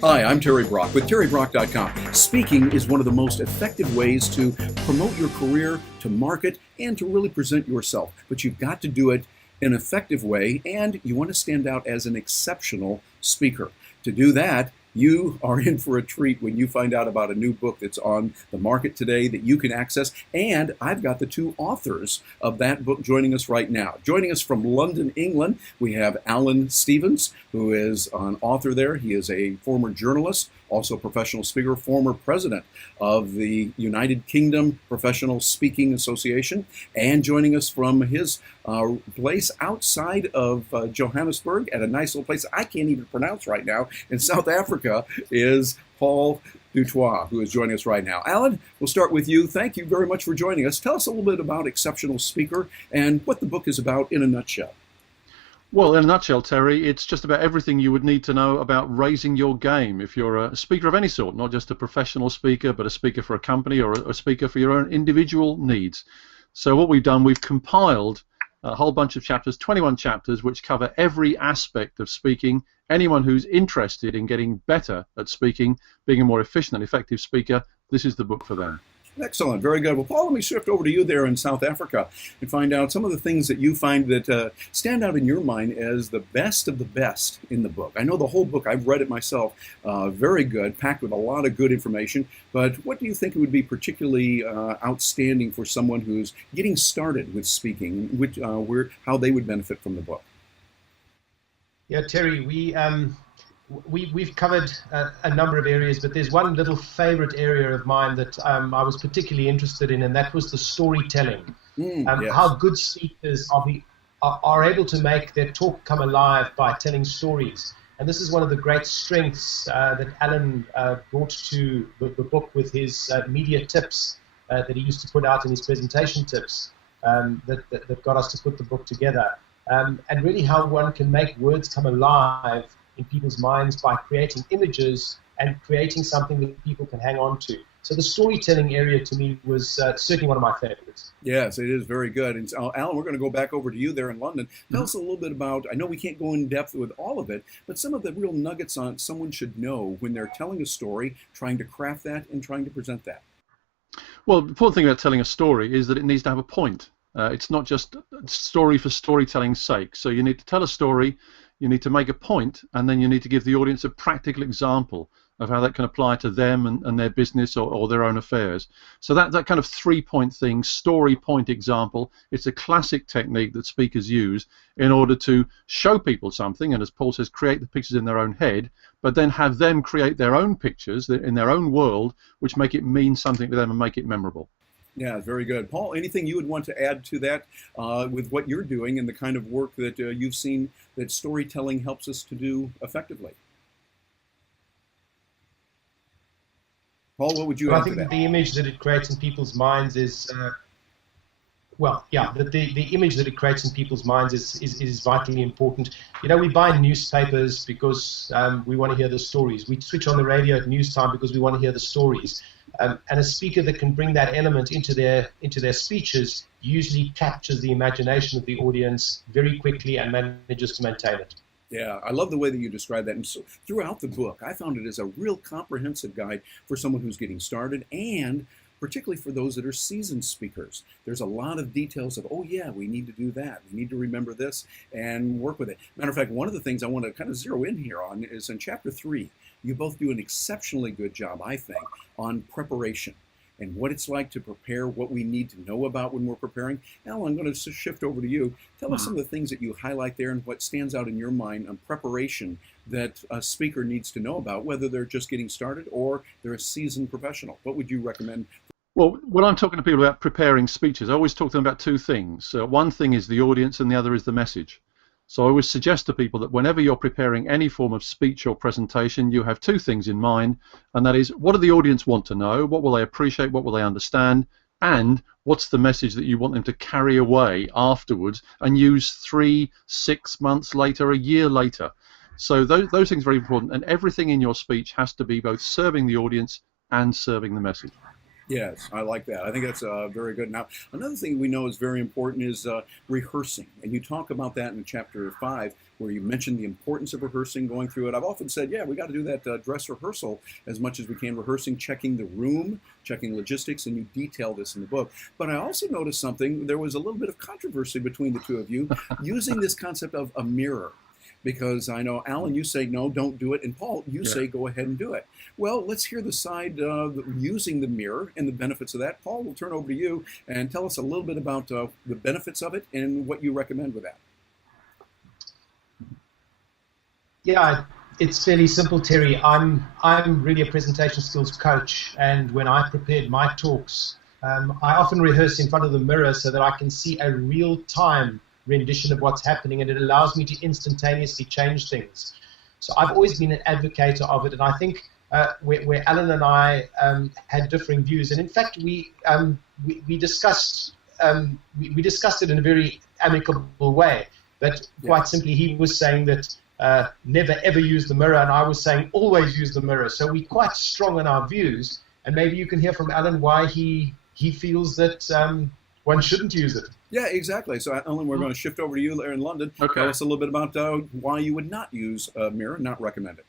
Hi, I'm Terry Brock with TerryBrock.com. Speaking is one of the most effective ways to promote your career, to market, and to really present yourself. But you've got to do it in an effective way, and you want to stand out as an exceptional speaker. To do that, you are in for a treat when you find out about a new book that's on the market today that you can access. And I've got the two authors of that book joining us right now. Joining us from London, England, we have Alan Stevens, who is an author there. He is a former journalist, also a professional speaker, former president of the United Kingdom Professional Speaking Association. And joining us from his place outside of Johannesburg at a nice little place I can't even pronounce right now in South Africa is Paul Toit, who is joining us right now. Alan, we'll start with you. Thank you very much for joining us. Tell us a little bit about Exceptional Speaker and what the book is about in a nutshell. Well, in a nutshell, Terry, it's just about everything you would need to know about raising your game if you're a speaker of any sort, not just a professional speaker, but a speaker for a company or a speaker for your own individual needs. So what we've done, we've compiled a whole bunch of chapters, 21 chapters, which cover every aspect of speaking. Anyone who's interested in getting better at speaking, being a more efficient and effective speaker, this is the book for them. Excellent. Very good. Well, Paul, let me shift over to you there in South Africa and find out some of the things that you find that stand out in your mind as the best of the best in the book. I know the whole book. I've read it myself. Very good, packed with a lot of good information. But what do you think would be particularly outstanding for someone who's getting started with speaking, how they would benefit from the book? Yeah, Terry, we've covered a number of areas, but there's one little favorite area of mine that I was particularly interested in, and that was the storytelling. Yes. How good speakers are able to make their talk come alive by telling stories. And this is one of the great strengths that Alan brought to the book with his media tips that he used to put out in his presentation tips that got us to put the book together. And really how one can make words come alive in people's minds by creating images and creating something that people can hang on to. So the storytelling area to me was certainly one of my favorites. Yes, it is very good. And so, Alan, we're going to go back over to you there in London. Tell us a little bit about, I know we can't go in depth with all of it, but some of the real nuggets on someone should know when they're telling a story, trying to craft that and trying to present that. Well, the important thing about telling a story is that it needs to have a point. It's not just a story for storytelling's sake. So you need to tell a story, you need to make a point, and then you need to give the audience a practical example of how that can apply to them and their business or their own affairs. So that kind of three-point thing, story, point, example, it's a classic technique that speakers use in order to show people something, and as Paul says, create the pictures in their own head, but then have them create their own pictures in their own world, which make it mean something to them and make it memorable. Yeah, very good. Paul, anything you would want to add to that with what you're doing and the kind of work that you've seen that storytelling helps us to do effectively? Paul, what would you add to that? I think the image that it creates in people's minds is, the image that it creates in people's minds is vitally important. You know, we buy newspapers because we want to hear the stories. We switch on the radio at news time because we want to hear the stories. And a speaker that can bring that element into their speeches usually captures the imagination of the audience very quickly and manages to maintain it. Yeah, I love the way that you describe that. And so throughout the book, I found it as a real comprehensive guide for someone who's getting started and particularly for those that are seasoned speakers. There's a lot of details of, oh yeah, we need to do that. We need to remember this and work with it. Matter of fact, one of the things I want to kind of zero in here on is in Chapter 3, you both do an exceptionally good job, I think, on preparation and what it's like to prepare, what we need to know about when we're preparing. Alan, I'm going to shift over to you. Tell us some of the things that you highlight there and what stands out in your mind on preparation that a speaker needs to know about, whether they're just getting started or they're a seasoned professional. What would you recommend? Well, when I'm talking to people about preparing speeches, I always talk to them about two things. One thing is the audience and the other is the message. So I always suggest to people that whenever you're preparing any form of speech or presentation, you have two things in mind, and that is, what do the audience want to know? What will they appreciate? What will they understand? And what's the message that you want them to carry away afterwards and use 3, 6 months later, a year later? So those things are very important, and everything in your speech has to be both serving the audience and serving the message. Yes, I like that. I think that's very good. Now, another thing we know is very important is rehearsing. And you talk about that in chapter 5, where you mentioned the importance of rehearsing, going through it. I've often said, yeah, we got to do that dress rehearsal as much as we can, rehearsing, checking the room, checking logistics, and you detail this in the book. But I also noticed something. There was a little bit of controversy between the two of you using this concept of a mirror. Because I know, Alan, you say, no, don't do it. And Paul, you say, go ahead and do it. Well, let's hear the side using the mirror and the benefits of that. Paul, we'll turn over to you and tell us a little bit about the benefits of it and what you recommend with that. Yeah, it's fairly simple, Terry. I'm really a presentation skills coach, and when I prepared my talks, I often rehearse in front of the mirror so that I can see a real-time rendition of what's happening, and it allows me to instantaneously change things. So I've always been an advocate of it, and I think where Alan and I had differing views, and in fact we discussed it in a very amicable way. But quite simply, he was saying that never ever use the mirror, and I was saying always use the mirror. So we're quite strong in our views, and maybe you can hear from Alan why he feels that one shouldn't use it. Yeah, exactly. So, Alan, we're going to shift over to you there in London. Okay. Tell us a little bit about why you would not use a mirror, not recommend it.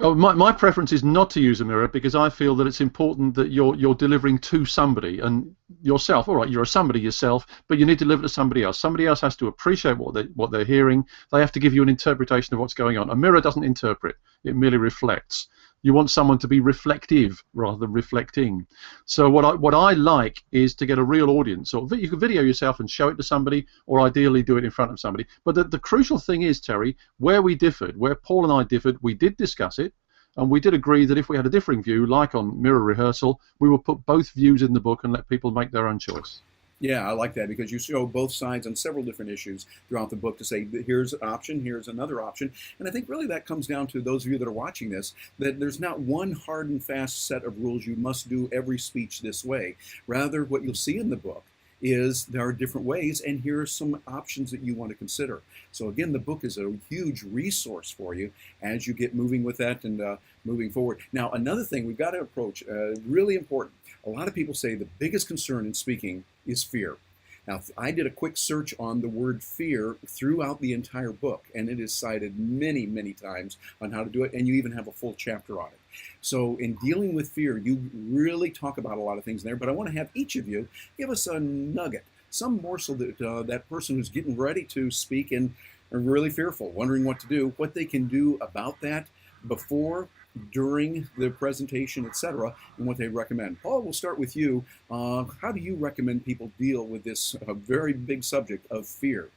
Oh, my preference is not to use a mirror because I feel that it's important that you're delivering to somebody and yourself. All right, you're a somebody yourself, but you need to deliver to somebody else. Somebody else has to appreciate what they're hearing. They have to give you an interpretation of what's going on. A mirror doesn't interpret; it merely reflects. You want someone to be reflective rather than reflecting. So what I like is to get a real audience. Or you can video yourself and show it to somebody, or ideally do it in front of somebody. But the crucial thing is, Terry, where we differed, where Paul and I differed, we did discuss it, and we did agree that if we had a differing view, like on mirror rehearsal, we will put both views in the book and let people make their own choice. Yeah, I like that because you show both sides on several different issues throughout the book to say, here's an option, here's another option. And I think really that comes down to those of you that are watching this, that there's not one hard and fast set of rules you must do every speech this way. Rather, what you'll see in the book is there are different ways, and here are some options that you want to consider. So again, the book is a huge resource for you as you get moving with that and moving forward. Now, another thing we've got to approach, really important. A lot of people say the biggest concern in speaking is fear. Now, I did a quick search on the word fear throughout the entire book, and it is cited many, many times on how to do it, and you even have a full chapter on it. So in dealing with fear, you really talk about a lot of things in there, but I want to have each of you give us a nugget, some morsel that that person who's getting ready to speak and are really fearful, wondering what to do, what they can do about that before, during the presentation, etc., and what they recommend. Paul, we'll start with you. How do you recommend people deal with this very big subject of fear?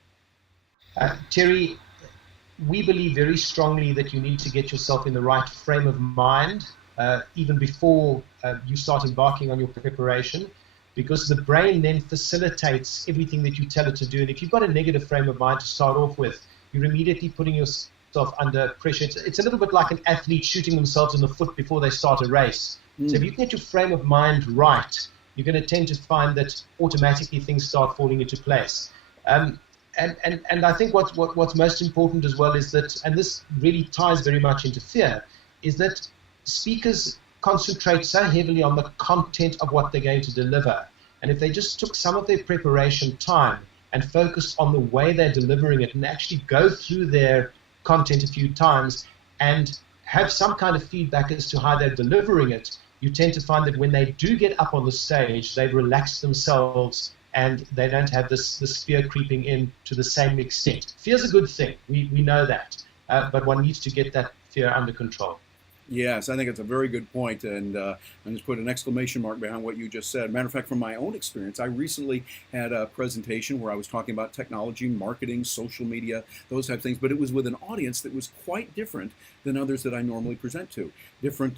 Terry, we believe very strongly that you need to get yourself in the right frame of mind even before you start embarking on your preparation, because the brain then facilitates everything that you tell it to do. And if you've got a negative frame of mind to start off with, you're immediately putting yourself under pressure. It's a little bit like an athlete shooting themselves in the foot before they start a race. So if you can get your frame of mind right, you're going to tend to find that automatically things start falling into place. And I think what's most important as well is that, and this really ties very much into fear, is that speakers concentrate so heavily on the content of what they're going to deliver. And if they just took some of their preparation time and focused on the way they're delivering it and actually go through their content a few times and have some kind of feedback as to how they're delivering it, you tend to find that when they do get up on the stage, they've relaxed themselves and they don't have this fear creeping in to the same extent. Fear's a good thing. We know that. But one needs to get that fear under control. Yes, I think it's a very good point, and I just put an exclamation mark behind what you just said. Matter of fact, from my own experience, I recently had a presentation where I was talking about technology, marketing, social media, those type of things, but it was with an audience that was quite different than others that I normally present to. Different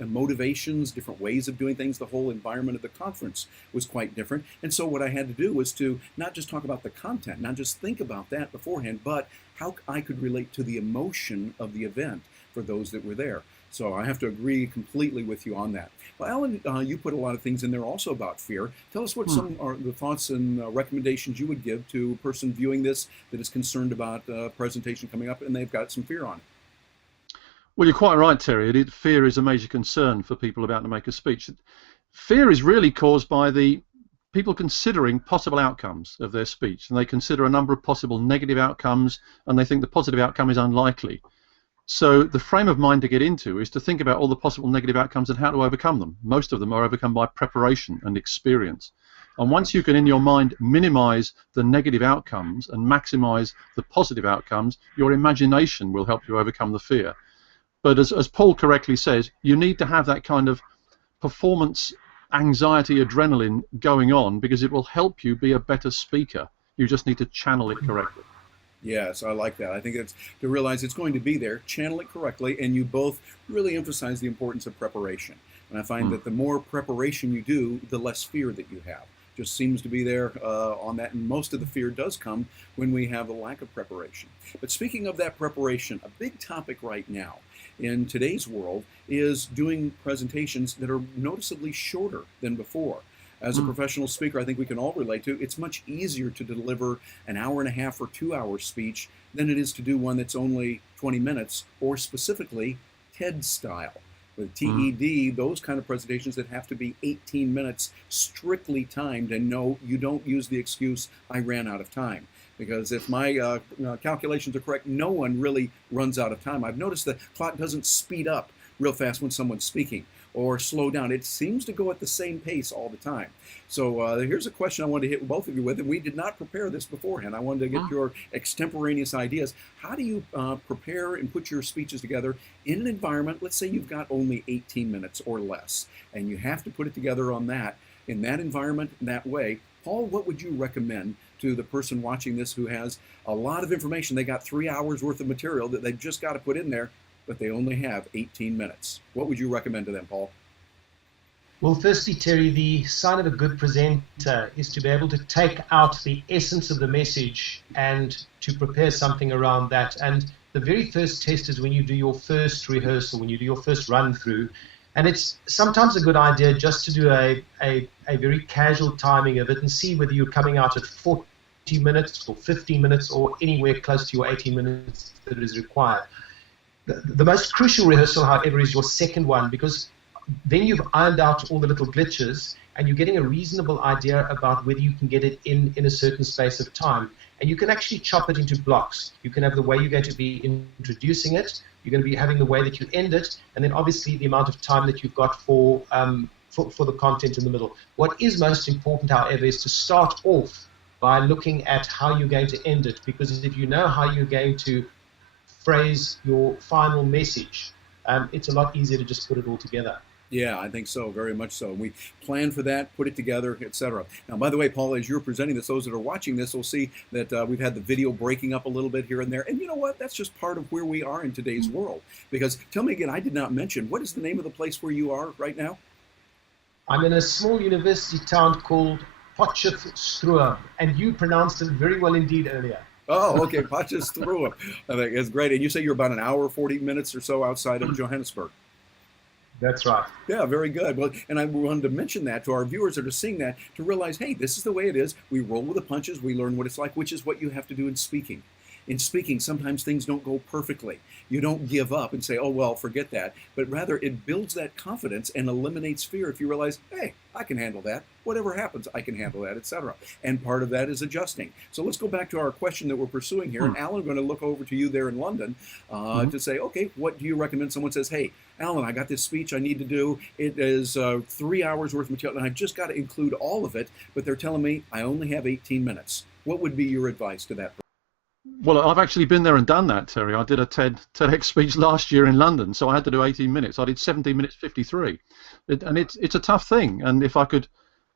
motivations, different ways of doing things. The whole environment of the conference was quite different, and so what I had to do was to not just talk about the content, not just think about that beforehand, but how I could relate to the emotion of the event for those that were there. So I have to agree completely with you on that. Well, Alan, you put a lot of things in there also about fear. Tell us what some are the thoughts and recommendations you would give to a person viewing this that is concerned about a presentation coming up and they've got some fear on it. Well, you're quite right, Terry. Fear is a major concern for people about to make a speech. Fear is really caused by the people considering possible outcomes of their speech, and they consider a number of possible negative outcomes, and they think the positive outcome is unlikely. So the frame of mind to get into is to think about all the possible negative outcomes and how to overcome them. Most of them are overcome by preparation and experience. And once you can, in your mind, minimize the negative outcomes and maximize the positive outcomes, your imagination will help you overcome the fear. But as Paul correctly says, you need to have that kind of performance anxiety adrenaline going on, because it will help you be a better speaker. You just need to channel it correctly. Yes, I like that. I think it's to realize it's going to be there, channel it correctly, and you both really emphasize the importance of preparation. And I find that the more preparation you do, the less fear that you have. Just seems to be there on that, and most of the fear does come when we have a lack of preparation. But speaking of that preparation, a big topic right now in today's world is doing presentations that are noticeably shorter than before. As a professional speaker, I think we can all relate to, it's much easier to deliver an hour and a half or 2 hour speech than it is to do one that's only 20 minutes, or specifically TED style. With TED, those kind of presentations that have to be 18 minutes strictly timed, and no, you don't use the excuse, I ran out of time. Because if my calculations are correct, no one really runs out of time. I've noticed the clock doesn't speed up real fast when someone's speaking, or slow down. It seems to go at the same pace all the time. So here's a question I wanted to hit both of you with, and we did not prepare this beforehand. I wanted to get your extemporaneous ideas. How do you prepare and put your speeches together in an environment, let's say you've got only 18 minutes or less, and you have to put it together on that, in that environment, in that way. Paul, what would you recommend to the person watching this who has a lot of information? They got 3 hours worth of material that they've just got to put in there, but they only have 18 minutes. What would you recommend to them, Paul? Well, firstly, Terry, the sign of a good presenter is to be able to take out the essence of the message and to prepare something around that. And the very first test is when you do your first rehearsal, when you do your first run through. And it's sometimes a good idea just to do a very casual timing of it and see whether you're coming out at 40 minutes or 50 minutes or anywhere close to your 18 minutes that is required. The most crucial rehearsal, however, is your second one, because then you've ironed out all the little glitches and you're getting a reasonable idea about whether you can get it in a certain space of time. And you can actually chop it into blocks. You can have the way you're going to be introducing it, you're going to be having the way that you end it, and then obviously the amount of time that you've got for the content in the middle. What is most important, however, is to start off by looking at how you're going to end it, because if you know how you're going to phrase your final message, it's a lot easier to just put it all together. Yeah, I think so, very much so. We plan for that, put it together, etc. Now, by the way, Paul, as you're presenting this, those that are watching this will see that we've had the video breaking up a little bit here and there. And you know what? That's just part of where we are in today's world. Because, tell me again, I did not mention, what is the name of the place where you are right now? I'm in a small university town called Potchefstroom, and you pronounced it very well indeed earlier. Oh, okay, Potchefstroom. I think it's great. And you say you're about an hour, 40 minutes or so outside of Johannesburg. That's right. Yeah, very good. Well, and I wanted to mention that to our viewers that are seeing that, to realize, hey, this is the way it is. We roll with the punches. We learn what it's like, which is what you have to do in speaking. In speaking, sometimes things don't go perfectly. You don't give up and say, oh, well, forget that. But rather, it builds that confidence and eliminates fear if you realize, hey, I can handle that. Whatever happens, I can handle that, etc. And part of that is adjusting. So let's go back to our question that we're pursuing here. And Alan, I'm going to look over to you there in London to say, okay, what do you recommend? Someone says, hey, Alan, I got this speech I need to do. It is 3 hours worth of material, and I've just got to include all of it. But they're telling me I only have 18 minutes. What would be your advice to that person? Well, I've actually been there and done that, Terry. I did a TEDx speech last year in London, so I had to do 18 minutes. I did 17 minutes 53, and it's a tough thing. And if I could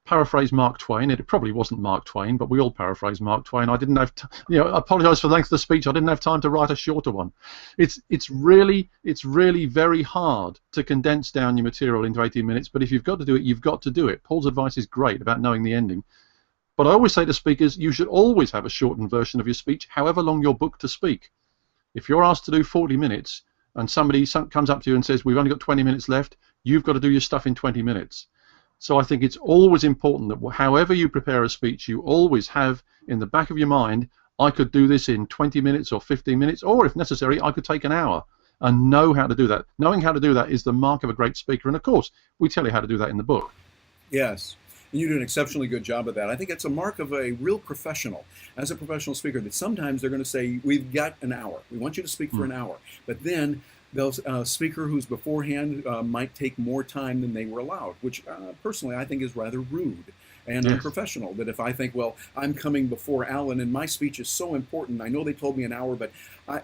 paraphrase Mark Twain, it probably wasn't Mark Twain, but we all paraphrase Mark Twain. I didn't have, I apologise for the length of the speech. I didn't have time to write a shorter one. It's really very hard to condense down your material into 18 minutes. But if you've got to do it, you've got to do it. Paul's advice is great about knowing the ending. But I always say to speakers, you should always have a shortened version of your speech, however long you're booked to speak. If you're asked to do 40 minutes and somebody comes up to you and says, we've only got 20 minutes left, you've got to do your stuff in 20 minutes. So I think it's always important that however you prepare a speech, you always have in the back of your mind, I could do this in 20 minutes or 15 minutes, or if necessary, I could take an hour, and know how to do that. Knowing how to do that is the mark of a great speaker. And of course, we tell you how to do that in the book. Yes. And you do an exceptionally good job of that. I think it's a mark of a real professional, as a professional speaker, that sometimes they're going to say, we've got an hour. We want you to speak for an hour. But then the speaker who's beforehand might take more time than they were allowed, which personally I think is rather rude and unprofessional. That if I think, well, I'm coming before Alan and my speech is so important, I know they told me an hour, but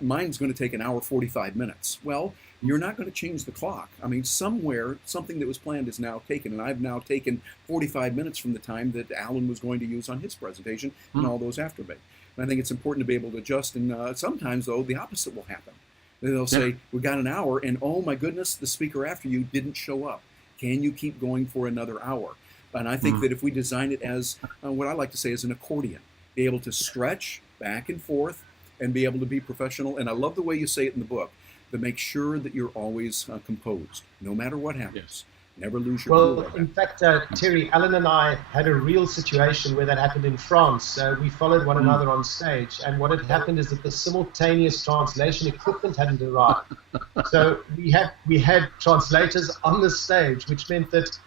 mine's going to take an hour 45 minutes. Well, you're not going to change the clock. I mean, somewhere, something that was planned is now taken, and I've now taken 45 minutes from the time that Alan was going to use on his presentation and all those after me. And I think it's important to be able to adjust, and sometimes, though, the opposite will happen. They'll say, we got an hour, and oh my goodness, the speaker after you didn't show up. Can you keep going for another hour? And I think that if we design it as what I like to say is an accordion, be able to stretch back and forth and be able to be professional. And I love the way you say it in the book, but make sure that you're always composed, no matter what happens. Never lose your cool. Well, in fact, Terry, Alan and I had a real situation where that happened in France. We followed one another on stage, and what had happened is that the simultaneous translation equipment hadn't arrived. So we had translators on the stage, which meant that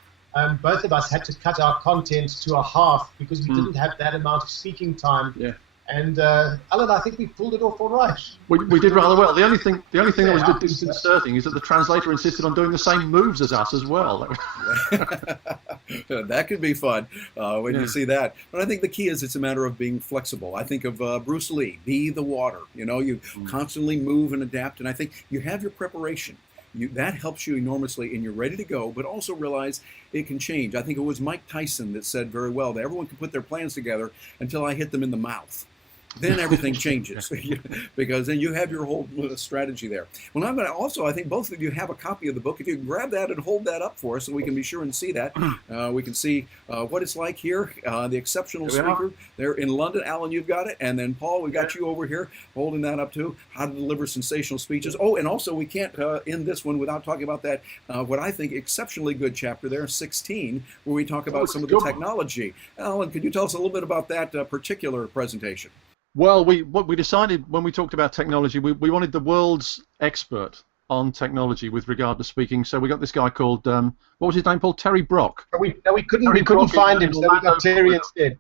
both of us had to cut our content to a half because we didn't have that amount of speaking time. Yeah. And Alan, I think we pulled it off all right. We did rather well. The only thing that was a bit disconcerting is that the translator insisted on doing the same moves as us as well. That could be fun when you see that. But I think the key is it's a matter of being flexible. I think of Bruce Lee, be the water. You know, you constantly move and adapt. And I think you have your preparation. That helps you enormously, and you're ready to go, but also realize it can change. I think it was Mike Tyson that said very well that everyone can put their plans together until I hit them in the mouth. Then everything changes because then you have your whole strategy there. Well, I'm going to also, I think both of you have a copy of the book. If you can grab that and hold that up for us so we can be sure and see that. We can see what it's like here, the exceptional speaker there in London. Alan, you've got it. And then Paul, we got you over here holding that up too. How to deliver sensational speeches. Oh, and also we can't end this one without talking about that, what I think exceptionally good chapter there, 16, where we talk about some of the technology. Alan, could you tell us a little bit about that particular presentation? Well, what we decided when we talked about technology, we wanted the world's expert on technology with regard to speaking. So we got this guy called, what was his name, Paul? Terry Brock. We couldn't find him, so we got Terry instead.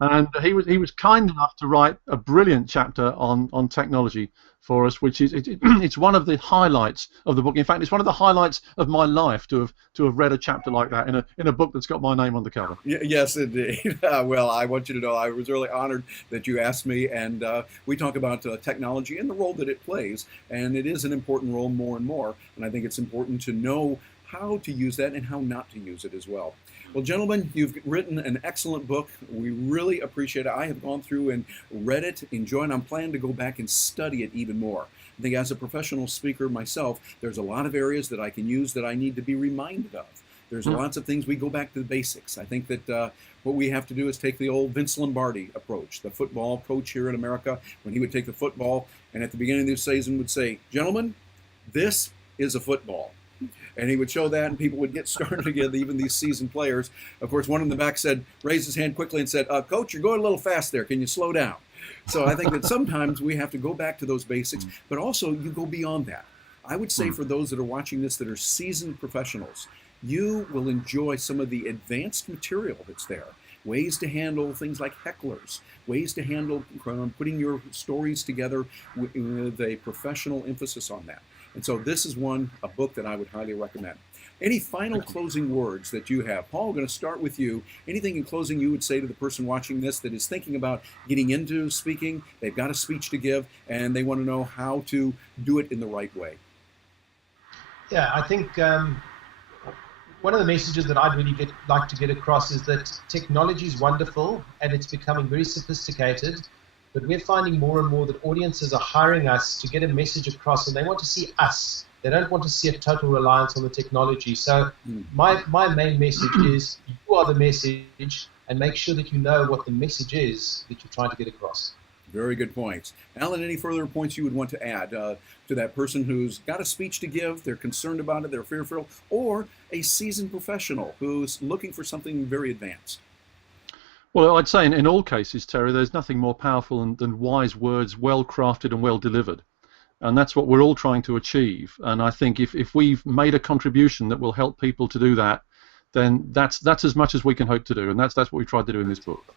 And he was kind enough to write a brilliant chapter on technology for us, which is it's one of the highlights of the book. In fact, it's one of the highlights of my life to have read a chapter like that in a book that's got my name on the cover. Yes, indeed. Well, I want you to know I was really honored that you asked me, and we talk about technology and the role that it plays, and it is an important role more and more, and I think it's important to know how to use that and how not to use it as well. Well, gentlemen, you've written an excellent book. We really appreciate it. I have gone through and read it, enjoyed it. I'm planning to go back and study it even more. I think as a professional speaker myself, there's a lot of areas that I can use that I need to be reminded of. There's lots of things we go back to the basics. I think that what we have to do is take the old Vince Lombardi approach, the football coach here in America, when he would take the football and at the beginning of the season would say, gentlemen, this is a football. And he would show that, and people would get started again, even these seasoned players. Of course, one in the back raised his hand quickly and said, Coach, you're going a little fast there. Can you slow down? So I think that sometimes we have to go back to those basics, but also you go beyond that. I would say for those that are watching this that are seasoned professionals, you will enjoy some of the advanced material that's there. Ways to handle things like hecklers, ways to handle putting your stories together with a professional emphasis on that. And so this is a book that I would highly recommend. Any final closing words that you have? Paul, I'm going to start with you. Anything in closing you would say to the person watching this that is thinking about getting into speaking, they've got a speech to give, and they want to know how to do it in the right way? Yeah, I think one of the messages that I'd really like to get across is that technology is wonderful and it's becoming very sophisticated. But we're finding more and more that audiences are hiring us to get a message across, and they want to see us. They don't want to see a total reliance on the technology. So my main message is you are the message, and make sure that you know what the message is that you're trying to get across. Very good points. Alan, any further points you would want to add to that person who's got a speech to give, they're concerned about it, they're fearful, or a seasoned professional who's looking for something very advanced? Well, I'd say in all cases, Terry, there's nothing more powerful than wise words, well crafted and well delivered. And that's what we're all trying to achieve. And I think if we've made a contribution that will help people to do that, then that's as much as we can hope to do, and that's what we tried to do in this book.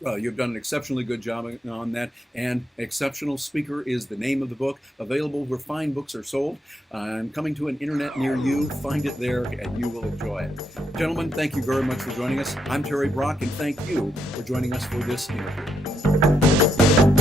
Well, you've done an exceptionally good job on that, and Exceptional Speaker is the name of the book, available where fine books are sold. And coming to an internet near you, find it there, and you will enjoy it. Gentlemen, thank you very much for joining us. I'm Terry Brock, and thank you for joining us for this interview.